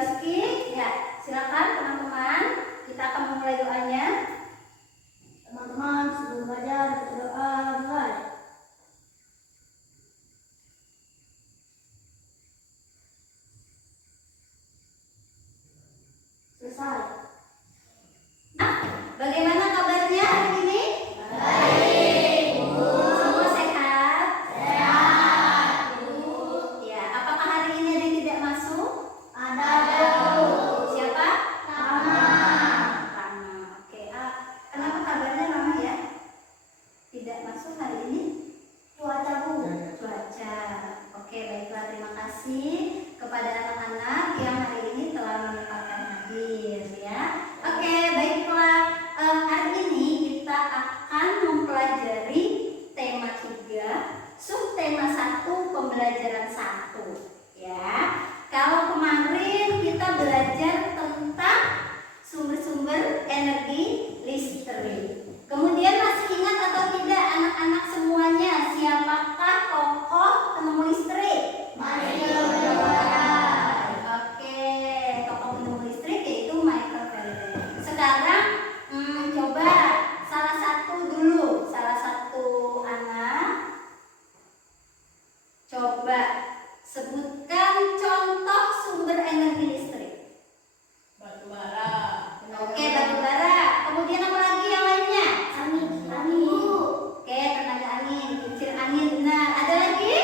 Rizky. Ya, silakan teman-teman. Kita akan memulai doanya. Teman-teman, sebelum belajar berdoa mulai. Selesai. Nah, bagaimana kabarnya hari ini? Baik, Bu. Semua sehat? Sehat, Bu. Ya, apakah hari ini ada yang tidak masuk? Ada, Bu. Siapa? Rama. Rama. Oke. Kenapa kabarnya Rama ya? Tidak masuk hari ini? Cuaca, Bu. Cuaca. Oke, baiklah, terima kasih kepada anak-anak yang hari ini telah menyempatkan hadir ya. Oke, baiklah. Hari ini kita akan mempelajari tema 3, subtema 1, pembelajaran 1 ya. Kalau kemarin kita belajar tentang sumber-sumber energi listrik. Kemudian masih ingat atau tidak anak-anak semuanya siapakah tokoh penemu listrik? Mario Faraday. Oke, tokoh penemu listrik yaitu Michael Faraday. Sekarang coba salah satu anak coba sebutkan contoh sumber energi listrik. Batu bara. Oke, batu bara. Kemudian apa lagi yang lainnya? Angin. Oke, tenaga angin, kincir angin, benar. Ada lagi?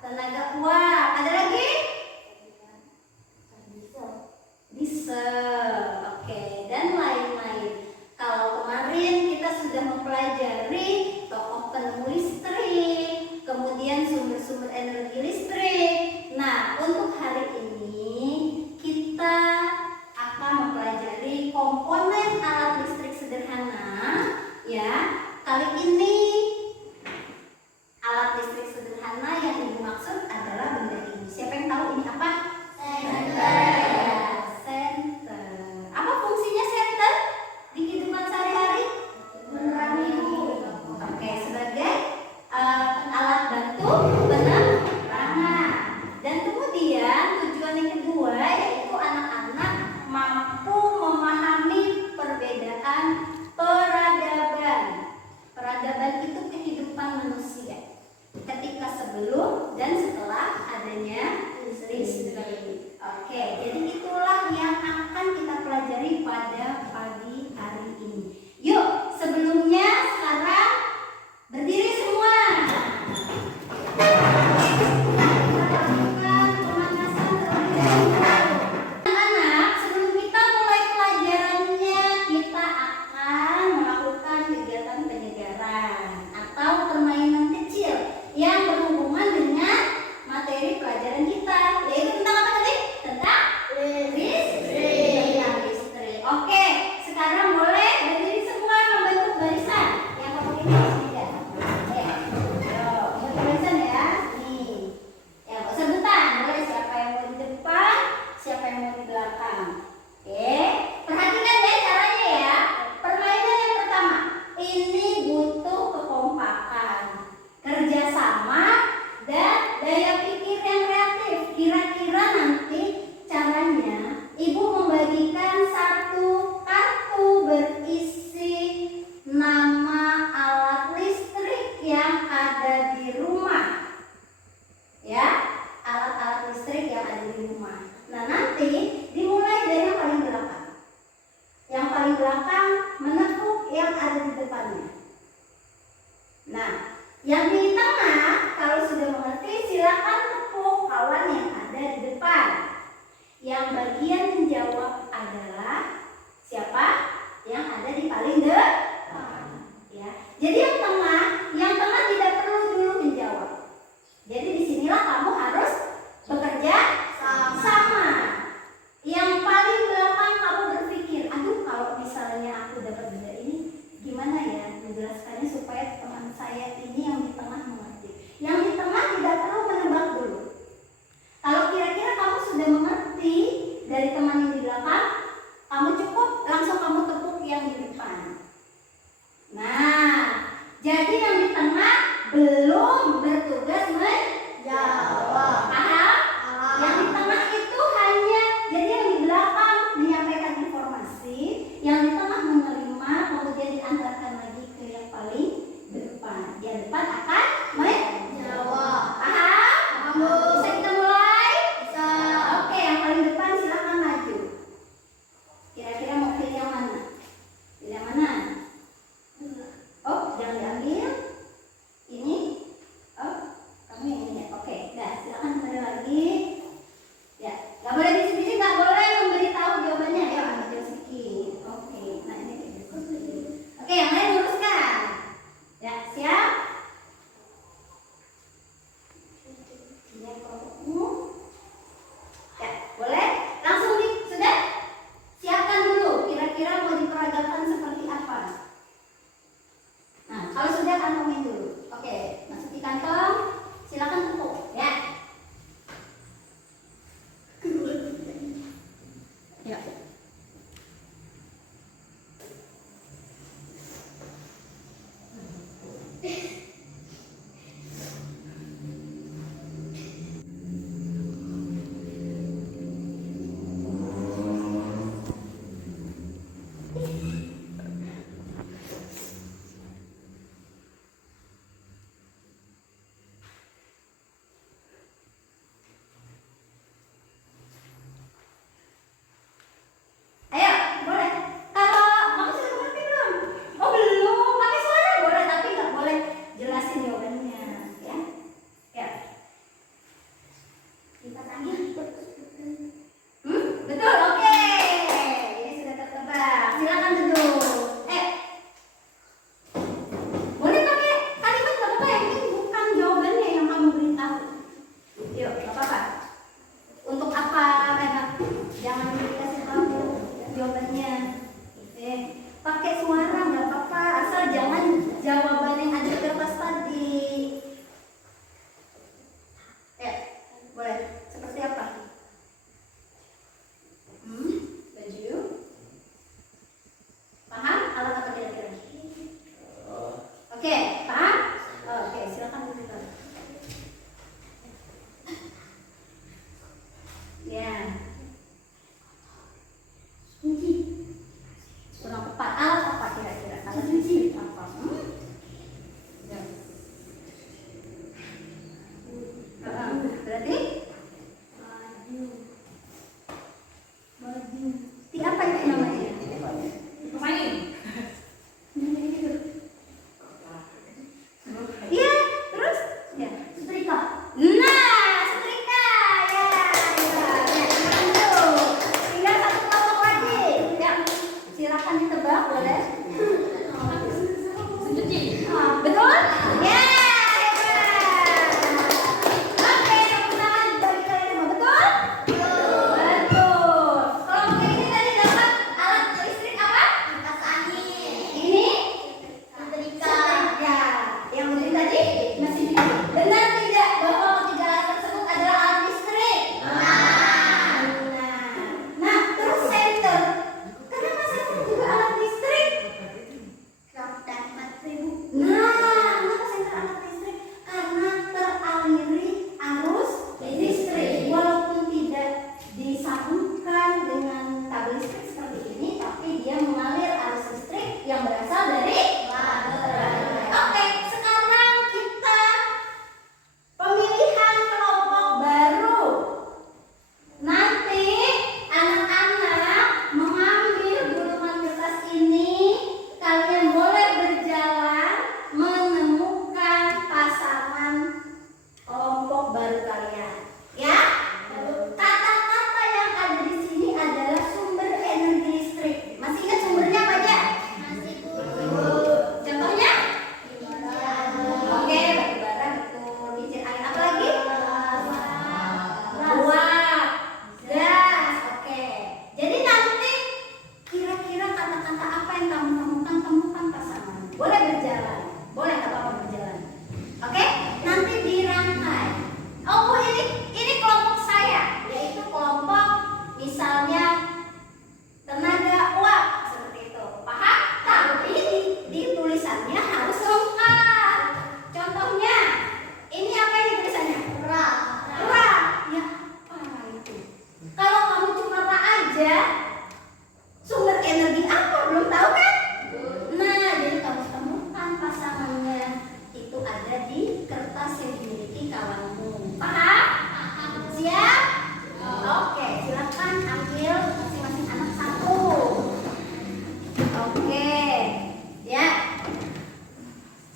Tenaga uap. Ada lagi? Diesel. Oke, dan lain-lain. Kalau kemarin kita sudah mempelajari tokoh penemu listrik, kemudian sumber-sumber energi listrik. Nah, untuk hari ini kita akan mempelajari komponen alat listrik sederhana ya. Kali ini alat listrik sederhana yang Ibu maksud adalah benda ini. Siapa yang tahu ini apa? Ya, senter. Apa fungsinya senter di kehidupan sehari-hari? Menerangi, Bu. Oke, sebagai alat bantu penerangan. Dan kemudian tujuan yang kedua yaitu anak-anak mampu memahami perbedaan peradaban. Peradaban itu kehidupan manusia ketika sebelum dan setelah adanya listrik. Oke, jadi itulah yang akan kita pelajari pada pagi hari ini. Yuk, sebelumnya sekarang berdiri semua. Lakukan pemanasan terlebih dahulu. Anak-anak, sebelum kita mulai pelajarannya, kita akan melakukan kegiatan penyegaran atau permainan kecil yang berhubungan dengan materi pelajaran kita, yaitu tentang apa tadi? Tentang listrik. Tentang listrik. Oke, sekarang boleh berdiri semua membentuk barisan. Yang kamu ini harus tidak. Ya, bentuk barisan ya. Nih, ya nggak usah rebutan. Boleh siapa yang mau di depan, siapa yang mau di belakang. Oke, perhatikan deh caranya ya. Permainan yang pertama, ini butuh kekompakan, kerjasama, dan daya pikir yang kreatif. Kira-kira nanti caranya Ibu membagikan satu kartu berisi nama alat listrik yang ada di rumah. Ya, alat-alat listrik yang ada di rumah. Nah, nanti dimulai dari yang paling belakang. Yang paling belakang menepuk yang ada di depannya. Nah, yang di tengah kalau sudah mengerti silakan tepuk kawan yang ada di depan. Yang bagian menjawab adalah siapa? Yang ada di paling depan. Ya. Jadi yang tengah tidak perlu dulu menjawab. Jadi disinilah kamu harus bekerja sama. Yang paling belakang kamu berpikir, aduh kalau misalnya aku dapat benda ini, gimana ya menjelaskannya supaya teman saya ini yang di tengah mengerti. Yang di tengah tidak perlu menebak dulu. Kalau kira-kira kamu sudah mengerti dari teman yang di belakang, kamu cukup langsung kamu tepuk yang di depan. Nah, jadi yang di tengah belum bertugas menjawab. Paham? Yang di tengah itu hanya aja? Sumber energi apa? Belum tahu kan? Nah, jadi kamu temukan pasangannya. Itu ada di kertas yang dimiliki kawanmu. Paham? Siap? Oke, silakan ambil masing-masing anak satu. Oke, ya.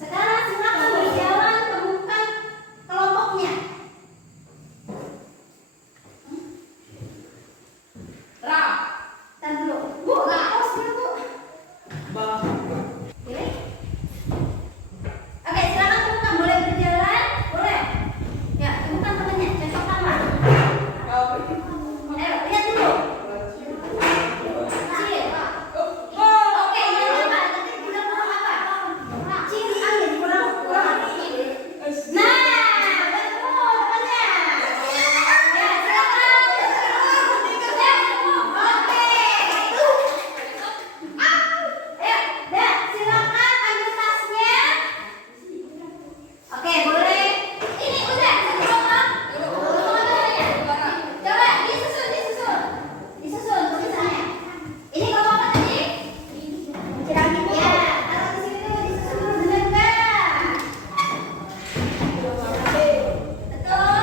Sekarang silakan berjalan temukan kelompoknya. Ra. Tar dulu, Bu. Pause dulu, Bu. Bang. Pilih. Oke, silakan temukan. Boleh berjalan? Boleh. Ya, temukan temannya. Cocokkan lah. Ayo, lihat dulu. Cil. Oke, ini apa? Tadi bilang kurang apa? Cil, angin kurang apa? Nah, betul temannya. Ya, silakan. Ya, oke. Ayo, dah, silakan ambil tasnya. Oke, boleh. Ini udah satu kelompok. Coba disusun. Disusun tulisannya. Ini kelompok apa tadi? Piramid ya. Taruh di sini dulu, disusun dulu, bener nggak? Betul?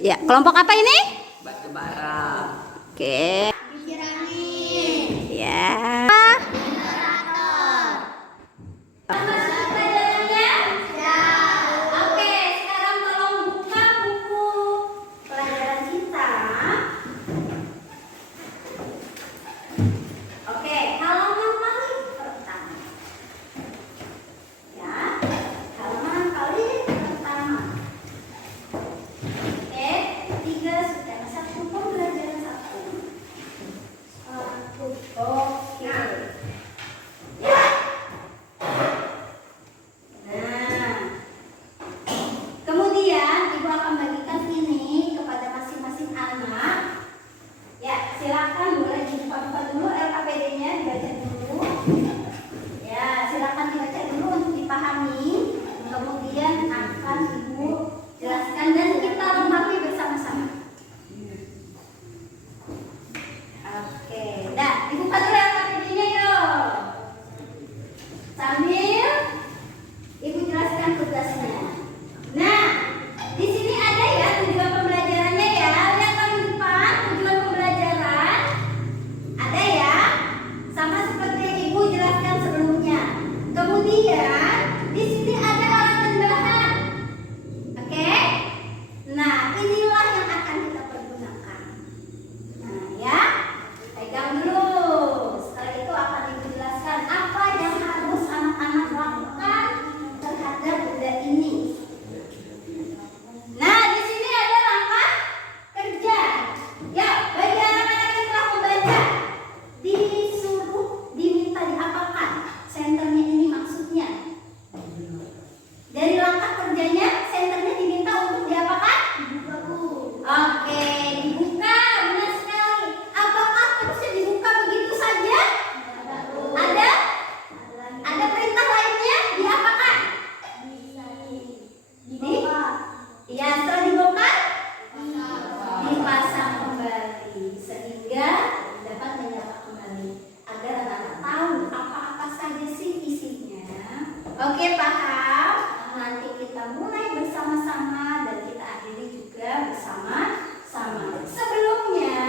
Ya, kelompok apa ini? Batu bara. Oke. Ya. Masuk pelajarannya? Oke, sekarang tolong buka buku pelajaran kita. Oke, halaman paling pertama. Ya, halaman paling pertama. Oke, 3 sudah. 1 pembelajaran 1. Oke. Ya. Nah, kemudian ibu akan bagikan ini kepada masing-masing anak. Ya, silakan boleh dibuka dulu LKPD-nya, dibaca dulu. Ya, silakan dibaca dulu untuk dipahami. Kemudian akan ibu jelaskan dan kita lengkapi bersama-sama. Oke, dah dibuka dulu LKPD-nya yuk. Sambil ibu jelaskan tugasnya. Nah, di sini ada ya tujuan pembelajarannya ya. Lihat paling depan tujuan pembelajaran. Ada ya. Sama seperti yang ibu jelaskan sebelumnya. Kemudian di sini ada alat dan bahan. Oke? Nah, inilah yang akan kita pergunakan. Nah, ya. Pegang dulu. Setelah itu akan ibu jelaskan apa yang harus anak-anak lakukan terhadap benda ini. Nah, di sini ada langkah kerja. Ya, bagi anak-anak yang telah membaca, disuruh diminta diapakan. Senternya ini maksudnya. Dari langkah kerjanya, senternya diminta untuk diapakan? Oke, dibuka, benar sekali. Apakah terusnya dibuka begitu saja? Ada perintah lainnya? Diapakan? Ya, setelah dibongkar, dipasang kembali sehingga dapat menyapa kembali agar anak-anak tahu apa-apa saja sih isinya. Oke, paham? Nanti kita mulai bersama-sama dan kita akhiri juga bersama-sama. Sebelumnya,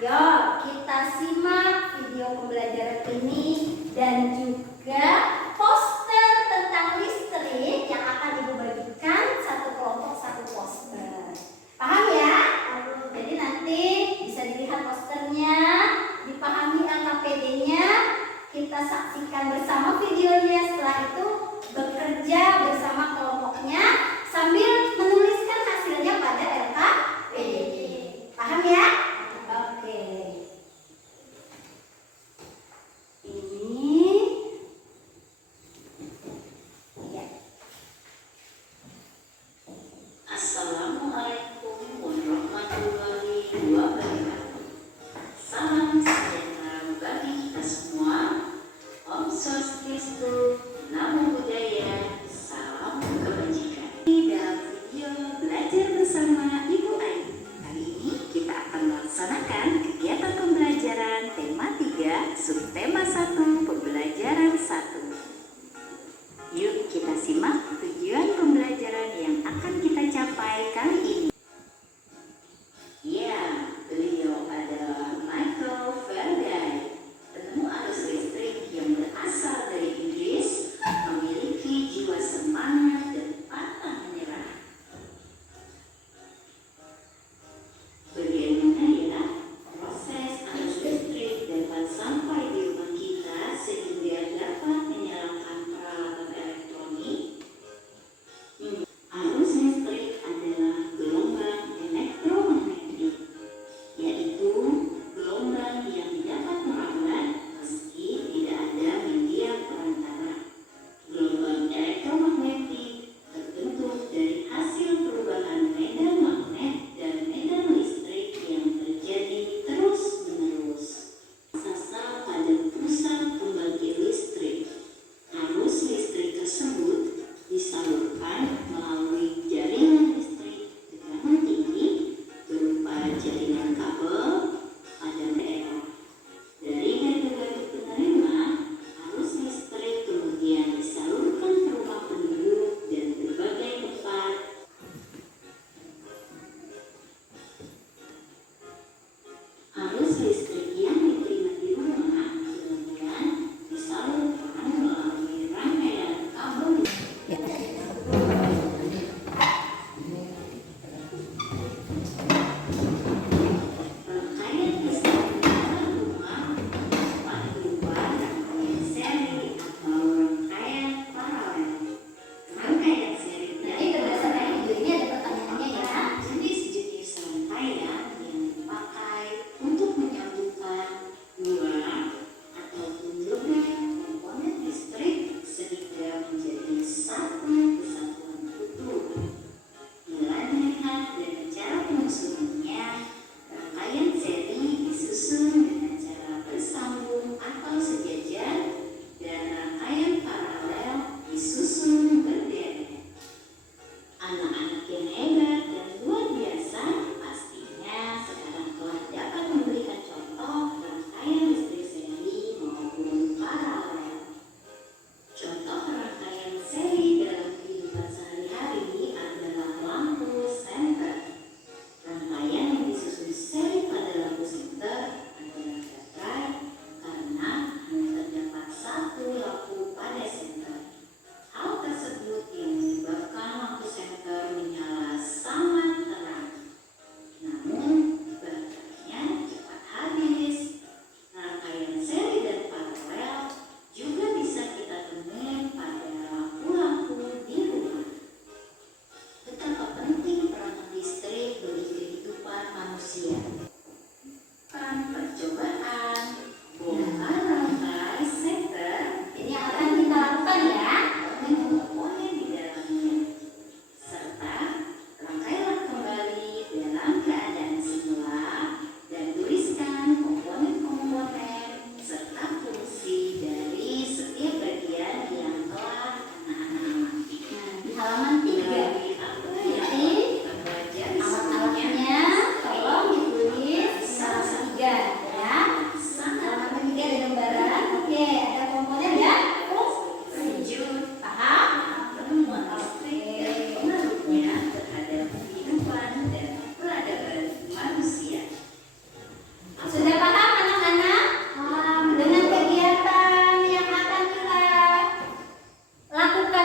yuk kita simak video pembelajaran ini dan juga poster tentang listrik yang akan ibu bagikan satu kelompok satu poster. Paham ya? Jadi nanti bisa dilihat posternya, dipahami LKPD-nya, kita saksikan bersama videonya. Setelah itu bekerja bersama kelompoknya sambil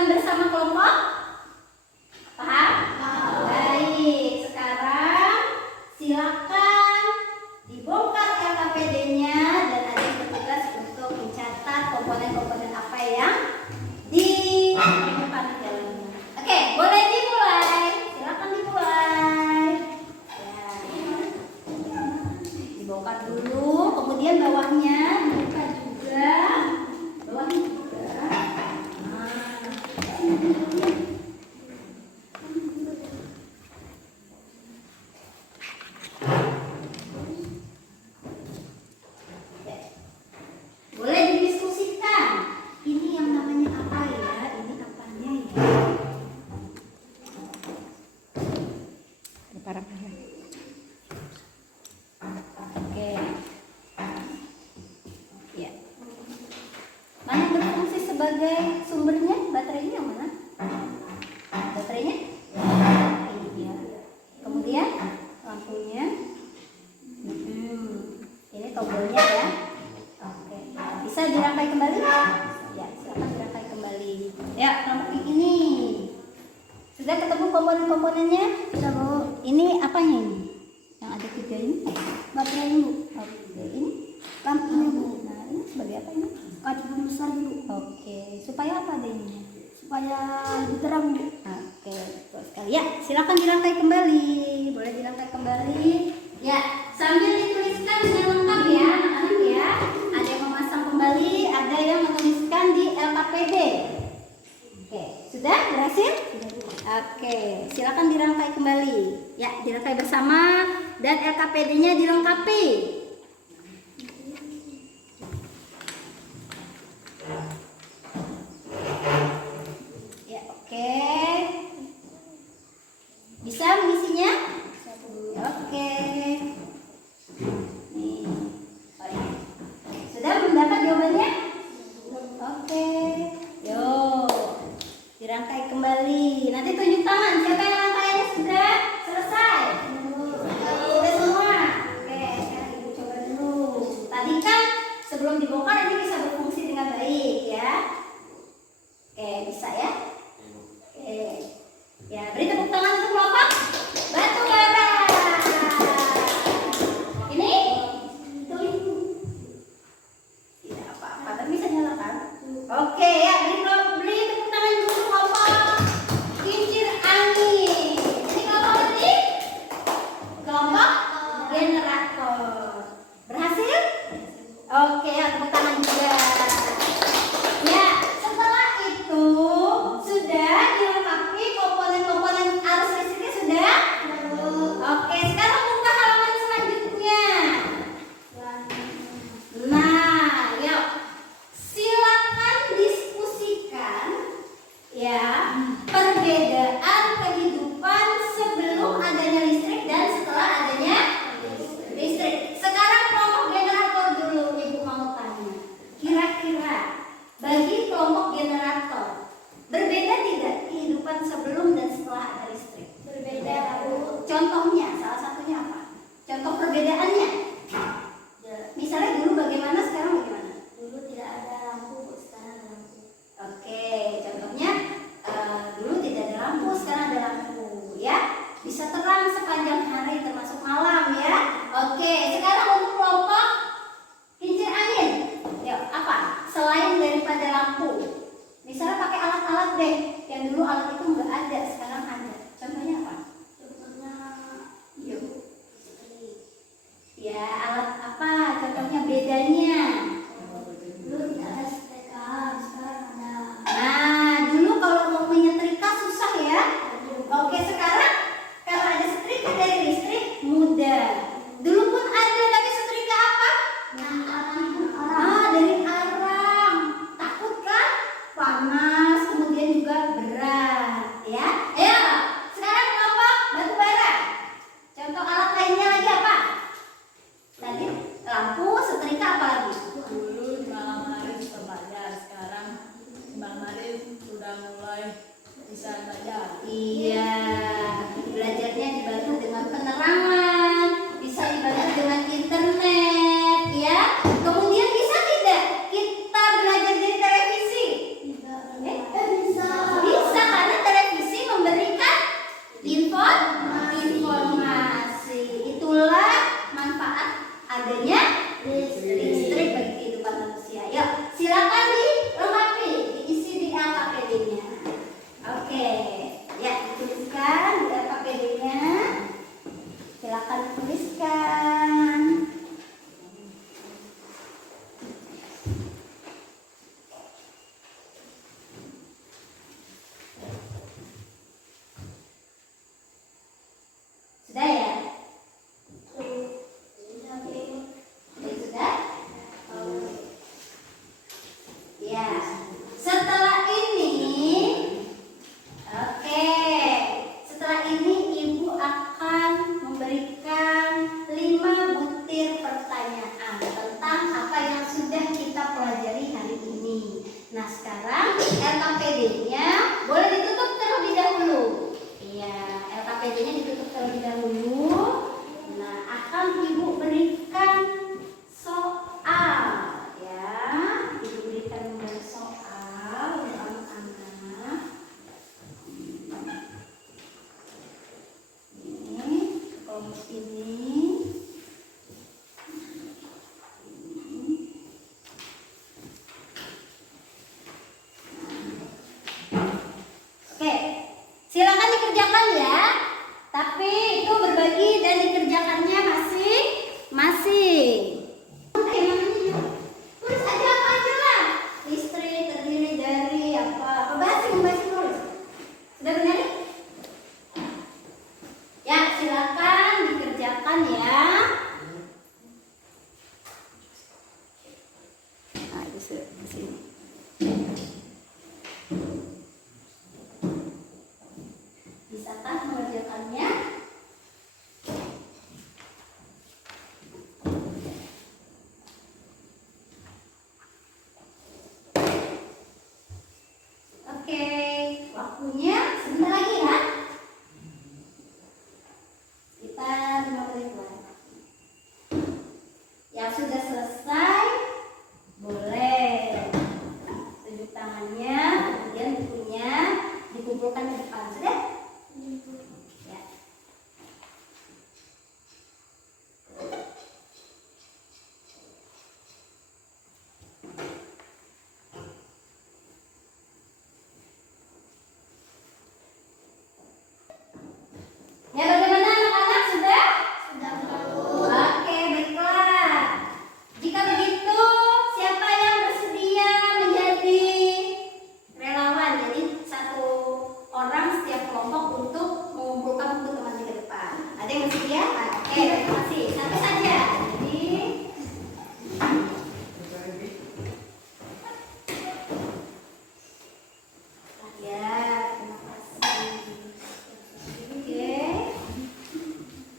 bersama kelompok? Paham? Baik, sekarang silakan dibongkar LKPD-nya dan ada petugas untuk mencatat komponen-komponen apa yang disimpan di dalamnya. Oke, boleh dimulai. Silakan dimulai. Ya. Dibongkar dulu, kemudian bawahnya dibuka juga. Bawahnya juga. Boleh didiskusikan. Ini yang namanya apa ya? Ini apanya ya? Oke. Ya. Mana yang berfungsi sebagai sumbernya? Baterainya yang mana? Baterainya? Iya. Kemudian lampunya. Ini tombolnya ya. Oke. Bisa dirangkai kembali? Ya, silakan dirangkai kembali. Ya, kelompok yang ini. Sudah ketemu komponen-komponennya? Sudah, Bu. Ini apanya ini? Yang ada 3 ini? Baterainya, Bu. Oke, ini lampunya, Bu. Nah, ini sebagai apa ini? Kacamata besar, Bu. Oke, supaya apa adanya? Supaya lebih terang, Bu. Oke, betul sekali. Ya, silakan dirangkai kembali. Boleh dirangkai kembali. Ya, sambil dituliskan dengan lengkap ya, anak-anak ya. Ada yang memasang kembali, ada yang menuliskan di LKPD. Oke, sudah berhasil? Oke, silakan dirangkai kembali. Ya, dirangkai bersama dan LKPD-nya dilengkapi. Ya, oke. Bisa mengisinya? Oke. Nih. Oh, ya. Sudah mendapat jawabannya? Oke. Yuk. Dirangkai kembali. Nanti tunjuk tangan. Siapa yang rangkaiannya sudah selesai? Sudah semua. Oke, sekarang Ibu coba dulu. Tadi kan sebelum dibongkar ini bisa berfungsi dengan baik ya. Oke, bisa ya? Oke. Ya, beri tepuk tangan untuk kelompok batu bara. Ini? Tidak apa-apa, tapi bisa nyalakan. Oke, ya, beri tepuk tangan dulu untuk kelompok kincir angin. Ini kelompok ini? Kelompok generator. Berhasil? Oke, ya, tepuk tangan juga. Ya, setelah itu sudah dilengkapi komponen-komponen arus listriknya sudah? Oke, sekarang buka halaman selanjutnya. Nah, yuk. Silakan diskusikan ya perbedaan kehidupan sebelum adanya listrik dan setelah adanya listrik. Sekarang kelompok generator dulu Ibu mau tanya. Kira-kira bagi kelompok generator berbeda tidak kehidupan sebelum dan setelah ada listrik? Berbeda, Bu. Contohnya, salah satunya apa? Contoh perbedaannya? Misalnya dulu bagaimana, sekarang bagaimana? Dulu tidak ada lampu, Bu. Sekarang ada lampu. Oke, contohnya dulu tidak ada lampu, sekarang ada lampu ya. Bisa terang sepanjang hari termasuk malam ya. Oke, sekarang untuk kelompok kincir angin. Yuk, apa? Selain daripada lampu. Misalnya pakai alat-alat deh. Yang dulu alat itu nggak ada, sekarang ada. Contohnya apa? Contohnya, yuk. Ya, alat apa? Contohnya bedanya. Dulu tidak ada setrika, sekarang ada. Nah, dulu kalau mau menyetrika susah ya. Oke, sekarang kalau ada setrika dari listrik mudah. Dulu pun ada pakai setrika apa? Dari arang. Takut kan? Panas, kemudian juga berat ya. Ayo, sekarang kelompok batu bara. Contoh alat lainnya lagi apa? Tadi lampu, setrika, apa lagi? Dulu di malam hari sudah belajar, sekarang di malam hari sudah mulai bisa belajar. Iya, belajarnya dibantu dengan penerangan, bisa dibantu dengan internet, ya. Kemudian bisa tidak kita belajar dari televisi? Bisa. dikerjakan ya. Tapi itu berbagi dan dikerjakannya masing-masing. Tulis aja apa aja lah. Listrik terdiri dari apa? Membahas tulis. Sudah benar? Ya, silakan dikerjakan ya. Nah, di sini. Bisakah mengerjakannya? Oke, waktunya sebentar lagi ya. Sekitar 5 menit lagi. Yang sudah selesai boleh tunjuk tangannya, kemudian bukunya dikumpulkan di depan. Sudah? Ya. Ya, bagaimana anak-anak, sudah? Sudah, Bu. Oke, baiklah. Jika begitu, siapa yang bersedia menjadi relawan? Jadi satu orang setiap kelompok untuk mengumpulkan buku teman ke depan. Ada yang bersedia? Oke, terima kasih. Satu saja. Jadi ya, terima kasih. Oke.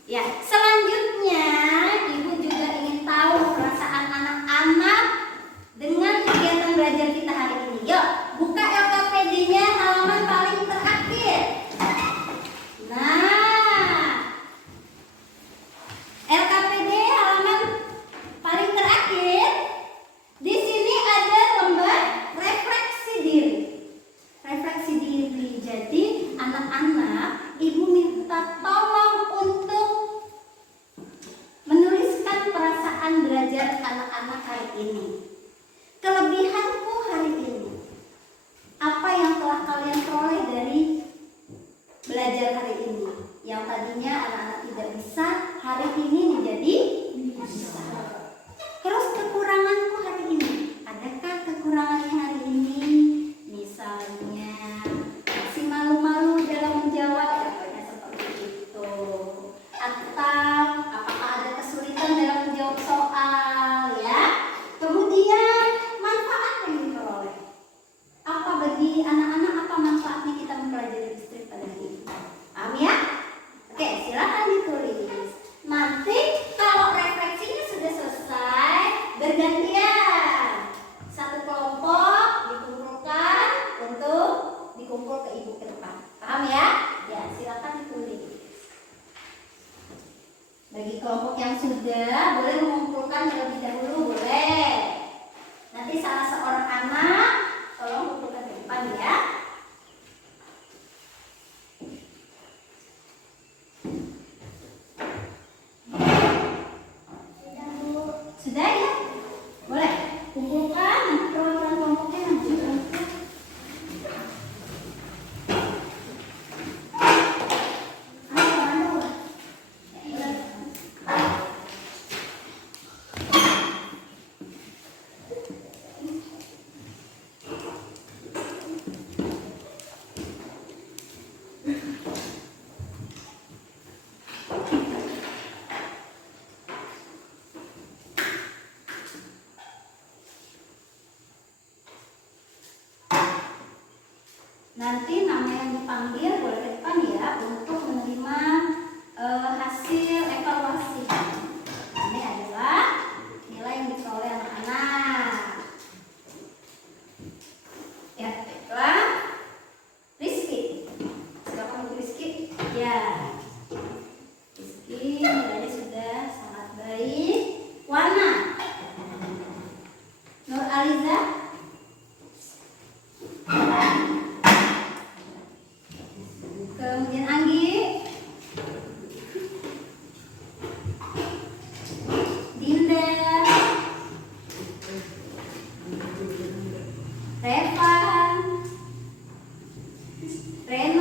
Ya, selanjutnya Ibu juga ingin tahu perasaan anak-anak dengan kegiatan belajar kita hari ini. Yuk, buka LKPD-nya halaman paling terakhir. Nah, LKPD halaman paling terakhir. Di sini ada lembar refleksi diri. Refleksi diri. Jadi, anak-anak, Ibu minta tolong untuk menuliskan perasaan belajar anak-anak hari ini. Kelebihanku hari ini. Apa yang telah kalian peroleh dari belajar hari ini? Yang tadinya anak-anak tidak bisa, hari ini menjadi bisa. Terus kekuranganku hari ini. Adakah kekurangannya hari ini? Misalnya masih malu-malu dalam menjawab, contohnya seperti itu. Atau apakah ada kesulitan dalam menjawab soal, ya? Kemudian manfaat yang diperoleh. Apa bagi anak-anak, apa manfaatnya kita mempelajari listrik pada hari ini? Paham ya? Oke, silakan ditulis. Nanti kalau refleksinya sudah selesai, bergantian. Satu kelompok dikumpulkan untuk dikumpul ke Ibu ke depan. Paham ya? Ya, silakan ditulis. Bagi kelompok yang sudah, boleh mengumpulkan terlebih dahulu, boleh. Nanti salah seorang anak tolong kumpulkan ke depan ya. Sudah ya? Boleh. Kumpulkan, nanti perwakilan kelompoknya nanti. Nanti nama yang dipanggil boleh ke depan ya untuk menerima hasil evaluasi. Ini adalah nilai yang diperoleh anak-anak. Ya, baiklah. Rizky, silakan Bu Rizky. Ya, Rizky nilainya sudah sangat baik. Wana, Nur Aliza. Kemudian Anggi, Dinda, Reva, Rena,